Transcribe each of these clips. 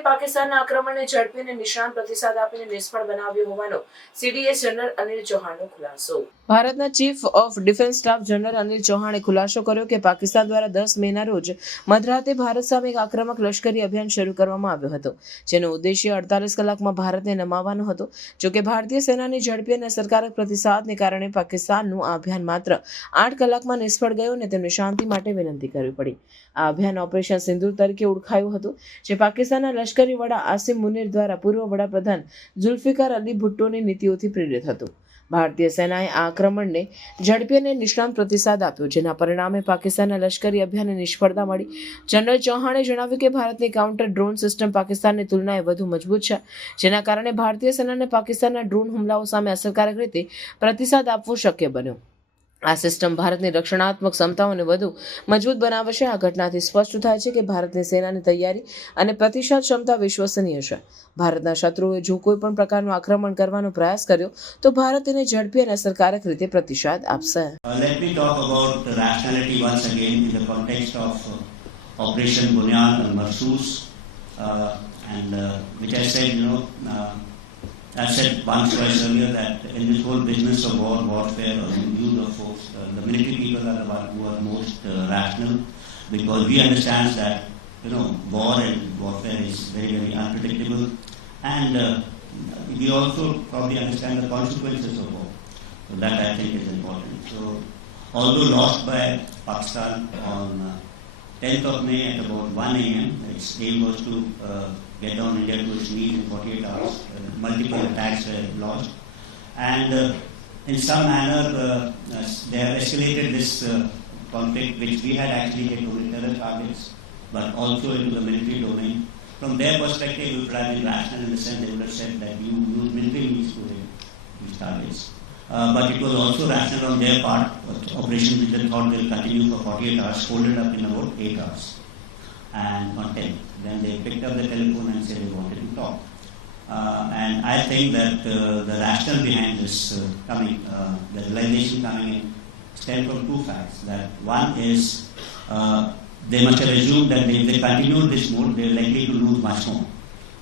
ભારતે પાકિસ્તાનના આક્રમણને ઝડપીને નિશાન પ્રતિસાદ આપીને નિષ્ફળ બનાવ્યો હોવાનો સીડીએસ જનરલ અનિલ ચૌહાણનો ખુલાસો. ભારતના chief of defence staff general Anil ચૌહાણે ખુલાસો કર્યો કે પાકિસ્તાન દ્વારા દસ મેના રોજ મધરાતે ભારત સામે એક આક્રમક લશ્કરી અભિયાન શરૂ કરવામાં આવ્યો હતો, જેનો ઉદ્દેશ્ય અડતાલીસ કલાકમાં ભારતને નમાવવાનો હતો. જોકે ભારતીય સેનાની ઝડપી અને અસરકારક પ્રતિસાદને કારણે પાકિસ્તાનનું આ અભિયાન માત્ર આઠ કલાકમાં નિષ્ફળ ગયું અને તેમને શાંતિ માટે વિનંતી કરવી પડી. આ અભિયાન ઓપરેશન સિંધુ તરીકે ઓળખાયું હતું, જે પાકિસ્તાનના લશ્કરી વડા આસિમ મુનિર દ્વારા પૂર્વ વડાપ્રધાન ઝુલ્ફિકાર અલી ભુટ્ટોની નીતિઓથી પ્રેરિત હતું. ભારતીય સેનાએ આ આક્રમણને ઝડપી અને નિષ્ણાંત પ્રતિસાદ આપ્યો, જેના પરિણામે પાકિસ્તાનના લશ્કરી અભિયાનને નિષ્ફળતા મળી. જનરલ ચૌહાણે જણાવ્યું કે ભારતની કાઉન્ટર ડ્રોન સિસ્ટમ પાકિસ્તાનની તુલનાએ વધુ મજબૂત છે, જેના કારણે ભારતીય સેનાને પાકિસ્તાનના ડ્રોન હુમલાઓ સામે અસરકારક રીતે પ્રતિસાદ આપવો શક્ય બન્યો. આ સિસ્ટમ ભારતની રક્ષણાત્મક ક્ષમતાઓને વધુ મજબૂત બનાવશે આ ઘટનાથી સ્પષ્ટ થાય છે કે ભારતની સેનાની તૈયારી અને પ્રતિસાદ ક્ષમતા વિશ્વસનીય છે. ભારતના શત્રુએ જો કોઈ પણ પ્રકારનું આક્રમણ કરવાનો પ્રયાસ કર્યો તો ભારત તેને ઝડપી અને અસરકારક રીતે પ્રતિસાદ આપશે. Bunyan and Marsus, uh, and uh, which I said, once twice earlier that in this whole business of war, warfare, or use of force, uh, the military people are the ones who are most uh, rational because we understand that, you know, war and warfare is very, very unpredictable, and uh, we also probably understand the consequences of war. So that I think is important. So although lost by Pakistan on uh, 10th of May at about 1 a.m., its aim was to uh, get down India to its knees in 48 hours. Uh, multiple attacks were launched. And uh, in some manner, uh, they have escalated this uh, conflict, which we had actually hit only terror targets, but also into the military domain. From their perspective, it would have been rational in the sense they would have said that you use military means to hit these targets. Uh, but it was also rational on their part. Operation which they thought will continue for 48 hours, folded up in about 8 hours. And on 10, then they picked up the telephone and said they wanted to talk. Uh, and I think that uh, the rationale behind this uh, coming, uh, the realization coming in, stem from two facts. That one is they must have assumed that if they continue this mode, they are likely to lose much more.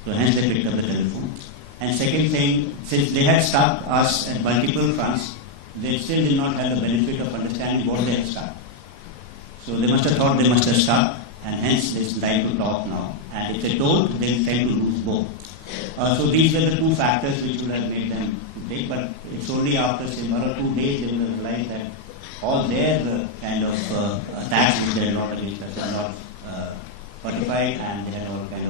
So hence they picked up the telephone. And second thing, since they had struck us at multiple fronts, they still did not have the benefit of understanding what they had struck. So they must have thought they must have struck, and hence they like to talk now. And if they don't, they tend to lose both. Uh, so these were the two factors which would have made them take, but it's only after say one or two days they would have realized that all their uh, kind of uh, attacks which they had not against us are not uh, fortified and they had